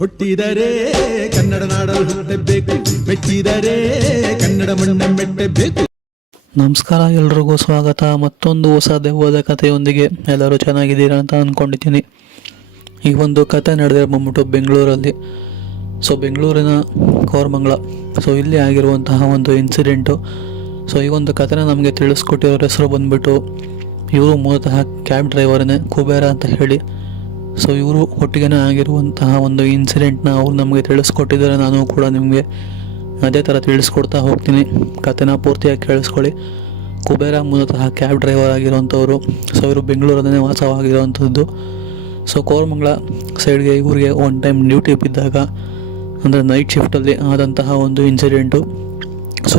ಹುಟ್ಟಿದರೆ ಕನ್ನಡ ನಾಡಲು ಹುಟ್ಟಬೇಕು, ಮೆಚ್ಚಿದರೆ ಕನ್ನಡ ಮಣ್ಣ ಮೆಟ್ಟಬೇಕು. ನಮಸ್ಕಾರ, ಎಲ್ರಿಗೂ ಸ್ವಾಗತ. ಮತ್ತೊಂದು ಹೊಸ ದೆವ್ವದ ಕಥೆಯೊಂದಿಗೆ. ಎಲ್ಲರೂ ಚೆನ್ನಾಗಿದ್ದೀರಾ ಅಂತ ಅಂದ್ಕೊಂಡಿದ್ದೀನಿ. ಈ ಒಂದು ಕತೆ ನಡೆದಿರೋ ಬಂದ್ಬಿಟ್ಟು ಬೆಂಗಳೂರಲ್ಲಿ. ಬೆಂಗಳೂರಿನ ಕೋರಮಂಗಲ. ಇಲ್ಲಿ ಆಗಿರುವಂತಹ ಒಂದು ಇನ್ಸಿಡೆಂಟು. ಈ ಒಂದು ಕಥೆನ ನಮಗೆ ತಿಳಿಸ್ಕೊಟ್ಟಿರೋ ಹೆಸರು ಬಂದ್ಬಿಟ್ಟು, ಇವರು ಮೂಲತಃ ಕ್ಯಾಬ್ ಡ್ರೈವರನ್ನೇ, ಕುಬೇರ ಅಂತ ಹೇಳಿ. ಇವರು ಒಟ್ಟಿಗೆ ಆಗಿರುವಂತಹ ಒಂದು ಇನ್ಸಿಡೆಂಟ್ನ ಅವ್ರು ನಮಗೆ ತಿಳಿಸ್ಕೊಟ್ಟಿದ್ದಾರೆ. ನಾನು ಕೂಡ ನಿಮಗೆ ಅದೇ ಥರ ತಿಳಿಸ್ಕೊಡ್ತಾ ಹೋಗ್ತೀನಿ. ಕಥೆನ ಪೂರ್ತಿಯಾಗಿ ಕೇಳಿಸ್ಕೊಳ್ಳಿ. ಕುಬೇರ ಮೂಲತಃ ಕ್ಯಾಬ್ ಡ್ರೈವರ್ ಆಗಿರೋವಂಥವ್ರು. ಇವರು ಬೆಂಗಳೂರಲ್ಲೇ ವಾಸವಾಗಿರೋವಂಥದ್ದು. ಕೋರಮಂಗಲ ಸೈಡ್ಗೆ ಇವರಿಗೆ ಒನ್ ಟೈಮ್ ಡ್ಯೂಟಿ ಬಿದ್ದಾಗ, ಅಂದರೆ ನೈಟ್ ಶಿಫ್ಟಲ್ಲಿ ಆದಂತಹ ಒಂದು ಇನ್ಸಿಡೆಂಟು.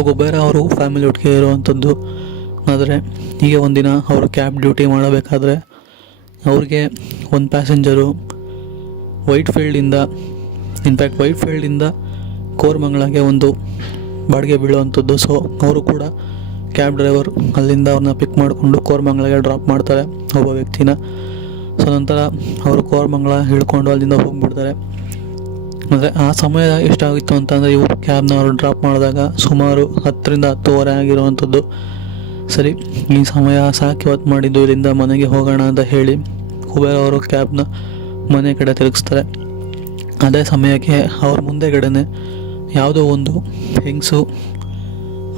ಕುಬೇರ ಅವರು ಫ್ಯಾಮಿಲಿ ಒಟ್ಟಿಗೆ ಇರುವಂಥದ್ದು. ಆದರೆ ಹೀಗೆ ಒಂದಿನ ಅವರು ಕ್ಯಾಬ್ ಡ್ಯೂಟಿ ಮಾಡಬೇಕಾದ್ರೆ ಅವ್ರಿಗೆ ಒಂದು ಪ್ಯಾಸೆಂಜರು ವೈಟ್ ಫೀಲ್ಡಿಂದ ಕೋರಮಂಗಲಗೆ ಒಂದು ಬಾಡಿಗೆ ಬೀಳುವಂಥದ್ದು. ಅವರು ಕೂಡ ಕ್ಯಾಬ್ ಡ್ರೈವರ್ ಅಲ್ಲಿಂದ ಅವ್ರನ್ನ ಪಿಕ್ ಮಾಡಿಕೊಂಡು ಕೋರಮಂಗಲಗೆ ಡ್ರಾಪ್ ಮಾಡ್ತಾರೆ ಒಬ್ಬ ವ್ಯಕ್ತಿನ. ನಂತರ ಅವರು ಕೋರಮಂಗಲ ಹಿಡ್ಕೊಂಡು ಅಲ್ಲಿಂದ ಹೋಗಿಬಿಡ್ತಾರೆ. ಅಂದರೆ ಆ ಸಮಯ ಎಷ್ಟಾಗಿತ್ತು ಅಂತಂದರೆ, ಇವರು ಕ್ಯಾಬ್ನ ಅವರು ಡ್ರಾಪ್ ಮಾಡಿದಾಗ ಸುಮಾರು 10ರಿಂದ 10:15 ಆಗಿರುವಂಥದ್ದು. ಸರಿ, ಈ ಸಮಯ ಸಾಕು, ಇವತ್ತು ಮಾಡಿದ್ದು, ಇಲ್ಲಿಂದ ಮನೆಗೆ ಹೋಗೋಣ ಅಂತ ಹೇಳಿ ಕುಬೇರ ಅವರು ಕ್ಯಾಬ್ನ ಮನೆ ಕಡೆ ತಿರುಗಿಸ್ತಾರೆ. ಅದೇ ಸಮಯಕ್ಕೆ ಅವ್ರ ಮುಂದೆಗಡೆನೆ ಯಾವುದೋ ಒಂದು ಹೆಂಗಸು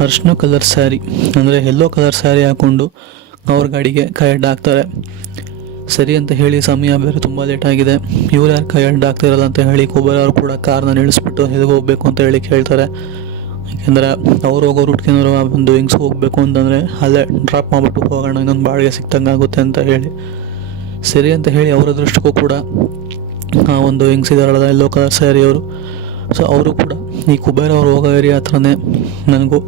ಅರ್ಶಿನ ಕಲರ್ ಸ್ಯಾರಿ, ಅಂದರೆ ಯೆಲ್ಲೋ ಕಲರ್ ಸ್ಯಾರಿ ಹಾಕ್ಕೊಂಡು ಅವ್ರ ಗಾಡಿಗೆ ಕೈ ಅಡ್ಡ ಹಾಕ್ತಾರೆ. ಸರಿ ಅಂತ ಹೇಳಿ, ಸಮಯ ಬೇರೆ ತುಂಬ ಲೇಟಾಗಿದೆ, ಇವ್ರು ಯಾರು ಕೈ ಅಡ್ಡ ಹಾಕ್ತಿರಲ್ಲ ಅಂತ ಹೇಳಿ ಕುಬೇರ ಅವರು ಕೂಡ ಕಾರ್ನ ನಿಲ್ಲಿಸ್ಬಿಟ್ಟು ಎಲ್ಲಿಗೆ ಹೋಗಬೇಕು ಅಂತ ಹೇಳಿ ಕೇಳ್ತಾರೆ. ಯಾಕೆಂದರೆ ಅವ್ರು ಹೋಗೋ ರೂಟ್ಗೇನಾದ್ರು ಆ ಒಂದು ಹೆಂಗ್ಸು ಹೋಗಬೇಕು ಅಂತಂದರೆ ಅಲ್ಲೇ ಡ್ರಾಪ್ ಮಾಡಿಬಿಟ್ಟು ಹೋಗೋಣ, ಇನ್ನೊಂದು ಬಾಡಿಗೆ ಸಿಕ್ತಂಗೆ ಆಗುತ್ತೆ ಅಂತ ಹೇಳಿ. ಸರಿ ಅಂತ ಹೇಳಿ ಅವರ ದೃಷ್ಟಿಗೂ ಕೂಡ ಆ ಒಂದು ಹೆಂಗ್ಸಿದಾರಲ್ಲ ಯೆಲ್ಲೋ ಕಲರ್ ಸ್ಯಾರಿ ಅವರು, ಅವರು ಕೂಡ ಈ ಕುಬೇರ ಅವರು ಹೋಗೋ ಏರಿಯಾ ಹತ್ರನೇ ನನಗೂ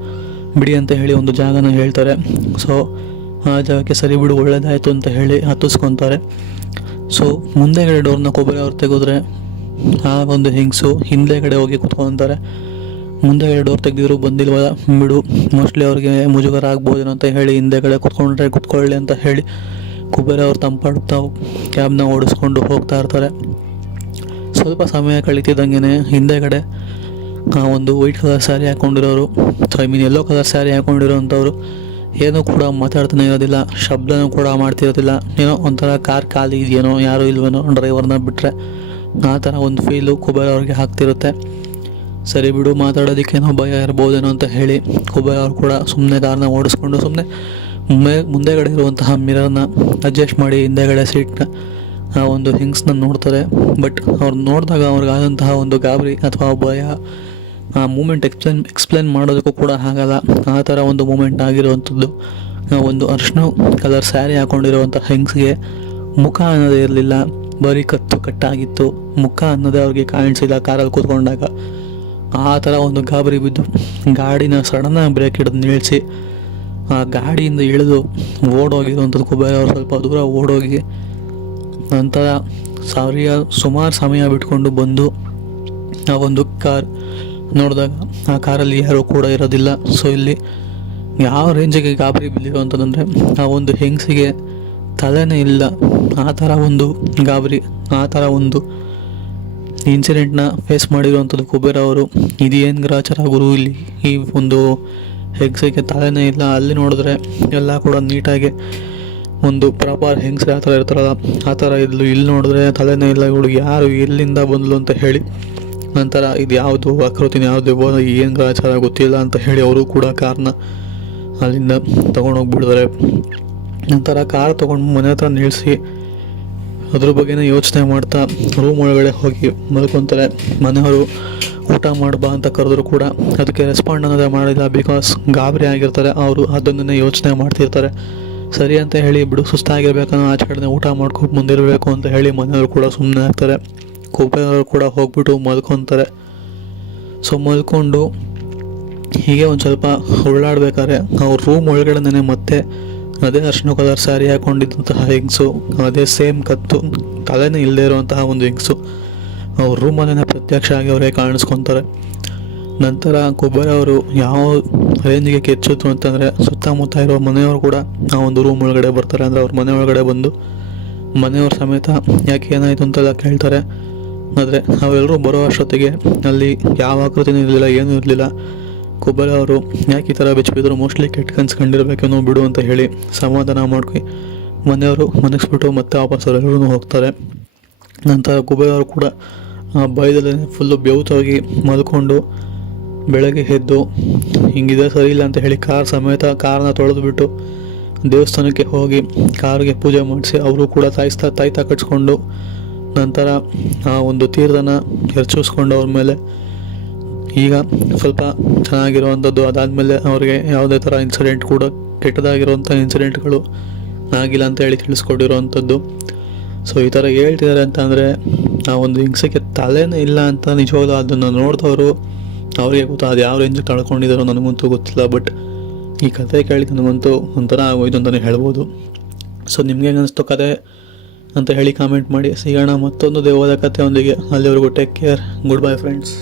ಬಿಡಿ ಅಂತ ಹೇಳಿ ಒಂದು ಜಾಗನ ಹೇಳ್ತಾರೆ. ಆ ಜಾಗಕ್ಕೆ ಸರಿ ಬಿಡು, ಒಳ್ಳೇದಾಯಿತು ಅಂತ ಹೇಳಿ ಹತ್ತಿಸ್ಕೊತಾರೆ. ಮುಂದೆಗಡೆ ಡೋರ್ನ ಕುಬೇರ ಅವ್ರು ತೆಗೆದ್ರೆ ಆ ಒಂದು ಹೆಂಗಸು ಹಿಂದೆಗಡೆ ಹೋಗಿ ಕುತ್ಕೊತಾರೆ. ಮುಂದೆಗಡೆ ಡೋರ್ ತೆಗೆದಿದ್ರು ಬಂದಿಲ್ವಲ್ಲ ಬಿಡು, ಮೋಸ್ಟ್ಲಿ ಅವ್ರಿಗೆ ಮುಜುಗರ ಆಗ್ಬೋದೇನೋ ಅಂತ ಹೇಳಿ ಹಿಂದೆಗಡೆ ಕುತ್ಕೊಳ್ಳಿ ಅಂತ ಹೇಳಿ ಕುಬೇರ ಅವ್ರು ತಂಪಾಡುತ್ತಾ ಕ್ಯಾಬ್ನ ಓಡಿಸ್ಕೊಂಡು ಹೋಗ್ತಾ ಇರ್ತಾರೆ. ಸ್ವಲ್ಪ ಸಮಯ ಕಳೀತಿದ್ದಂಗೆ ಹಿಂದೆಗಡೆ ಆ ಒಂದು ವೈಟ್ ಕಲರ್ ಸ್ಯಾರಿ ಹಾಕ್ಕೊಂಡಿರೋರು, ಯೆಲ್ಲೋ ಕಲರ್ ಸ್ಯಾರಿ ಹಾಕ್ಕೊಂಡಿರೋಂಥವ್ರು ಏನೂ ಕೂಡ ಮಾತಾಡ್ತಾನೆ ಇರೋದಿಲ್ಲ, ಶಬ್ದನೂ ಕೂಡ ಮಾಡ್ತಿರೋದಿಲ್ಲ. ಏನೋ ಒಂಥರ ಕಾರ್ ಖಾಲಿ ಇದೆಯೇನೋ, ಯಾರೂ ಇಲ್ವೇನೋ ಡ್ರೈವರ್ನ ಬಿಟ್ಟರೆ, ಆ ಥರ ಒಂದು ಫೀಲು ಕುಬೇರ ಅವ್ರಿಗೆ ಆಗ್ತಿರುತ್ತೆ. ಸರಿ ಬಿಡು, ಮಾತಾಡೋದಕ್ಕೇನೋ ಭಯ ಇರ್ಬೋದೇನೋ ಅಂತ ಹೇಳಿ ಕುಬೇರ ಅವ್ರು ಕೂಡ ಸುಮ್ಮನೆ ಕಾರ್ನ ಓಡಿಸ್ಕೊಂಡು ಸುಮ್ಮನೆ ಮುಂದೆಗಡೆ ಇರುವಂತಹ ಮಿರರ್ನ ಅಡ್ಜಸ್ಟ್ ಮಾಡಿ ಹಿಂದೆಗಡೆ ಸೀಟ್ನ ಆ ಒಂದು ಹಿಂಗ್ಸ್ನ ನೋಡ್ತಾರೆ. ಬಟ್ ಅವ್ರು ನೋಡಿದಾಗ ಅವ್ರಿಗಾದಂತಹ ಒಂದು ಗಾಬರಿ ಅಥವಾ ಭಯ, ಆ ಮೂಮೆಂಟ್ ಎಕ್ಸ್ಪ್ಲೇನ್ ಮಾಡೋದಕ್ಕೂ ಕೂಡ ಆಗಲ್ಲ. ಆ ಥರ ಒಂದು ಮೂಮೆಂಟ್ ಆಗಿರುವಂಥದ್ದು. ಒಂದು ಅರ್ಶಿನ ಕಲರ್ ಸ್ಯಾರಿ ಹಾಕ್ಕೊಂಡಿರುವಂಥ ಹೆಂಗ್ಸ್ಗೆ ಮುಖ ಅನ್ನೋದೇ ಇರಲಿಲ್ಲ, ಬರೀ ಕಟ್ಟಾಗಿತ್ತು. ಮುಖ ಅನ್ನೋದೇ ಅವ್ರಿಗೆ ಕಾಣಿಸಿಲ್ಲ ಕಾರಲ್ಲಿ ಕೂತ್ಕೊಂಡಾಗ. ಆ ಥರ ಒಂದು ಗಾಬರಿ ಬಿದ್ದು ಗಾಡಿನ ಸಡನ್ನಾಗಿ ಬ್ರೇಕ್ ಹಿಡಿದು ನಿಲ್ಲಿಸಿ ಆ ಗಾಡಿಯಿಂದ ಇಳಿದು ಓಡೋಗಿರುವಂಥದ್ದು. ಕುಬೇರ ಅವರು ಸ್ವಲ್ಪ ದೂರ ಓಡೋಗಿ ನಂತರ ಸುಮಾರು ಸಮಯ ಬಿಟ್ಕೊಂಡು ಬಂದು ಆ ಒಂದು ಕಾರ್ ನೋಡಿದಾಗ ಆ ಕಾರಲ್ಲಿ ಯಾರೂ ಕೂಡ ಇರೋದಿಲ್ಲ. ಇಲ್ಲಿ ಯಾವ ರೇಂಜಿಗೆ ಗಾಬರಿ ಬಿದ್ದಿರೋವಂಥದ್ದಂದರೆ, ಆ ಒಂದು ಹೆಂಗಸಿಗೆ ತಲೆನೇ ಇಲ್ಲ. ಆ ಥರ ಒಂದು ಗಾಬರಿ, ಆ ಥರ ಒಂದು ಇನ್ಸಿಡೆಂಟ್ನ ಫೇಸ್ ಮಾಡಿರುವಂಥದ್ದು ಕುಬೇರ ಅವರು. ಇದೇನು ಗ್ರಾಚಾರ ಗುರು, ಇಲ್ಲಿ ಈ ಒಂದು ಹೆಂಗಸಿಗೆ ತಲೆನೇ ಇಲ್ಲ, ಅಲ್ಲಿ ನೋಡಿದ್ರೆ ಎಲ್ಲ ಕೂಡ ನೀಟಾಗಿ ಒಂದು ಪ್ರಾಪರ್ ಹೆಂಗಸ್ರೆ ಆ ಥರ ಇರ್ತಾರಲ್ಲ ಆ ಥರ ಇದ್ಲು, ಇಲ್ಲಿ ನೋಡಿದ್ರೆ ತಲೆನೇ ಇಲ್ಲ, ಇವಳಿಗೆ ಯಾರು ಎಲ್ಲಿಂದ ಬಂದ್ಲು ಅಂತ ಹೇಳಿ. ನಂತರ ಇದು ಯಾವುದು ಆಕೃತಿನ ಯಾವುದು ಏನು ಗ್ರಾಚಾರ ಗೊತ್ತಿಲ್ಲ ಅಂತ ಹೇಳಿ ಅವರು ಕೂಡ ಕಾರ್ನ ಅಲ್ಲಿಂದ ತೊಗೊಂಡೋಗ್ಬಿಡ್ತಾರೆ. ನಂತರ ಕಾರ್ ತೊಗೊಂಡು ಮನೆ ಹತ್ರ ನಿಲ್ಲಿಸಿ ಅದ್ರ ಬಗ್ಗೆನೇ ಯೋಚನೆ ಮಾಡ್ತಾ ರೂಮ್ ಒಳಗಡೆ ಹೋಗಿ ಮಲ್ಕೊತಾರೆ. ಮನೆಯವರು ಊಟ ಮಾಡ್ಬಾ ಅಂತ ಕರೆದ್ರು ಕೂಡ ಅದಕ್ಕೆ ರೆಸ್ಪಾಂಡ್ ಅನ್ನೋದೇ ಮಾಡಿಲ್ಲ. ಬಿಕಾಸ್ ಗಾಬರಿ ಆಗಿರ್ತಾರೆ ಅವರು, ಅದನ್ನೇ ಯೋಚನೆ ಮಾಡ್ತಿರ್ತಾರೆ. ಸರಿ ಅಂತ ಹೇಳಿ ಬಿಡು, ಸುಸ್ತಾಗಿರ್ಬೇಕನ್ನೋ ಆಚೆ ಕಡೆ ಊಟ ಮಾಡ್ಕೊಂಡು ಮುಂದಿರಬೇಕು ಅಂತ ಹೇಳಿ ಮನೆಯವರು ಕೂಡ ಸುಮ್ಮನೆ ಆಗ್ತಾರೆ. ಕುಬೇರವರು ಕೂಡ ಹೋಗ್ಬಿಟ್ಟು ಮಲ್ಕೊತಾರೆ. ಮಲ್ಕೊಂಡು ಹೀಗೆ ಒಂದು ಸ್ವಲ್ಪ ಉಳ್ಳಾಡ್ಬೇಕಾದ್ರೆ ಅವ್ರ ರೂಮ್ ಒಳಗಡೆನೇ ಮತ್ತೆ ಅದೇ ಅರ್ಶಿನ ಕಲರ್ ಸ್ಯಾರಿ ಹಾಕ್ಕೊಂಡಿದ್ದಂತಹ ಹೆಂಗಸು, ಅದೇ ಸೇಮ್ ತಲೆನೇ ಇಲ್ಲದೆ ಇರುವಂತಹ ಒಂದು ಹೆಂಗಸು ಅವ್ರ ರೂಮಲ್ಲೇ ಪ್ರತ್ಯಕ್ಷ ಆಗಿ ಅವರೇ ಕಾಣಿಸ್ಕೊತಾರೆ. ನಂತರ ಕುಬೇರ ಅವರು ಯಾವ ರೇಂಜಿಗೆ ಕೆಚ್ಚಿದ್ರು ಅಂತಂದರೆ, ಸುತ್ತಮುತ್ತ ಇರೋ ಮನೆಯವರು ಕೂಡ ಆ ಒಂದು ರೂಮ್ ಒಳಗಡೆ ಬರ್ತಾರೆ. ಅಂದರೆ ಅವ್ರ ಮನೆ ಒಳಗಡೆ ಬಂದು ಮನೆಯವ್ರ ಸಮೇತ ಯಾಕೆ ಏನಾಯಿತು ಅಂತೆಲ್ಲ ಕೇಳ್ತಾರೆ. ಆದರೆ ಅವೆಲ್ಲರೂ ಬರೋ ಅಷ್ಟೊತ್ತಿಗೆ ಅಲ್ಲಿ ಯಾವ ಆಕೃತಿನೂ ಇರಲಿಲ್ಲ, ಏನೂ ಇರಲಿಲ್ಲ. ಕುಬೇರ ಅವರು ಯಾಕೆ ಈ ಥರ ಬೆಚ್ಚಿಬಿದ್ರು, ಮೋಸ್ಟ್ಲಿ ಕೆಟ್ಟ ಕನ್ಸು ಕಂಡಿರ್ಬೇಕೇನೋ ಬಿಡು ಅಂತ ಹೇಳಿ ಸಮಾಧಾನ ಮಾಡ್ಕೊ ಮನೆಯವರು ಮನಗಿಸ್ಬಿಟ್ಟು ಮತ್ತೆ ವಾಪಸ್ ಅವರೆಲ್ಲರೂ ಹೋಗ್ತಾರೆ. ನಂತರ ಕುಬೇರ ಅವರು ಕೂಡ ಭಯದಲ್ಲೇ ಫುಲ್ಲು ಬೆವ್ತೋಗಿ ಮಲ್ಕೊಂಡು ಬೆಳಗ್ಗೆ ಎದ್ದು ಹಿಂಗಿದೆ ಸರಿ ಇಲ್ಲ ಅಂತ ಹೇಳಿ ಕಾರ್ ಸಮೇತ ಕಾರ್ನ ತೊಳೆದುಬಿಟ್ಟು ದೇವಸ್ಥಾನಕ್ಕೆ ಹೋಗಿ ಕಾರ್ಗೆ ಪೂಜೆ ಮಾಡಿಸಿ ಅವರು ಕೂಡ ತಾಯ್ತಾ ಕಟ್ಸ್ಕೊಂಡು ನಂತರ ಆ ಒಂದು ತೀರ್ಥನ ಎರಚಿಸ್ಕೊಂಡು ಅವ್ರ ಮೇಲೆ ಈಗ ಸ್ವಲ್ಪ ಚೆನ್ನಾಗಿರುವಂಥದ್ದು. ಅದಾದಮೇಲೆ ಅವ್ರಿಗೆ ಯಾವುದೇ ಥರ ಇನ್ಸಿಡೆಂಟ್ ಕೂಡ ಕೆಟ್ಟದಾಗಿರುವಂಥ ಇನ್ಸಿಡೆಂಟ್ಗಳು ಆಗಿಲ್ಲ ಅಂತ ಹೇಳಿ ತಿಳಿಸ್ಕೊಟ್ಟಿರುವಂಥದ್ದು. ಸೊ ಈ ಥರ ಹೇಳ್ತಿದ್ದಾರೆ ಅಂತ ಅಂದರೆ ಆ ಒಂದು ಹಿಂಸೆಗೆ ತಲೆನೇ ಇಲ್ಲ ಅಂತ ನಿಜವಾಗ್ಲೂ ಅದನ್ನು ನೋಡಿದವರು ಅವ್ರಿಗೆ ಗೊತ್ತಾ, ಅದು ಯಾವ ರೇಂಜಿಗೆ ತಳ್ಕೊಂಡಿದ್ದಾರೋ ನನಗಂತೂ ಗೊತ್ತಿಲ್ಲ. ಬಟ್ ಈ ಕಥೆ ಕೇಳಿ ನನಗಂತೂ ಒಂಥರ ಆಗೋಯ್ತು ಅಂತಲೇ ಹೇಳ್ಬೋದು. ಸೊ ನಿಮಗೆ ಅನ್ನಿಸ್ತು ಕತೆ ಅಂತ ಹೇಳಿ ಕಾಮೆಂಟ್ ಮಾಡಿ. ಸಿಗೋಣ ಮತ್ತೊಂದು ದೆವ್ವದ ಕಥೆಯೊಂದಿಗೆ. ಅಲ್ಲಿವರೆಗೂ take care, good bye friends.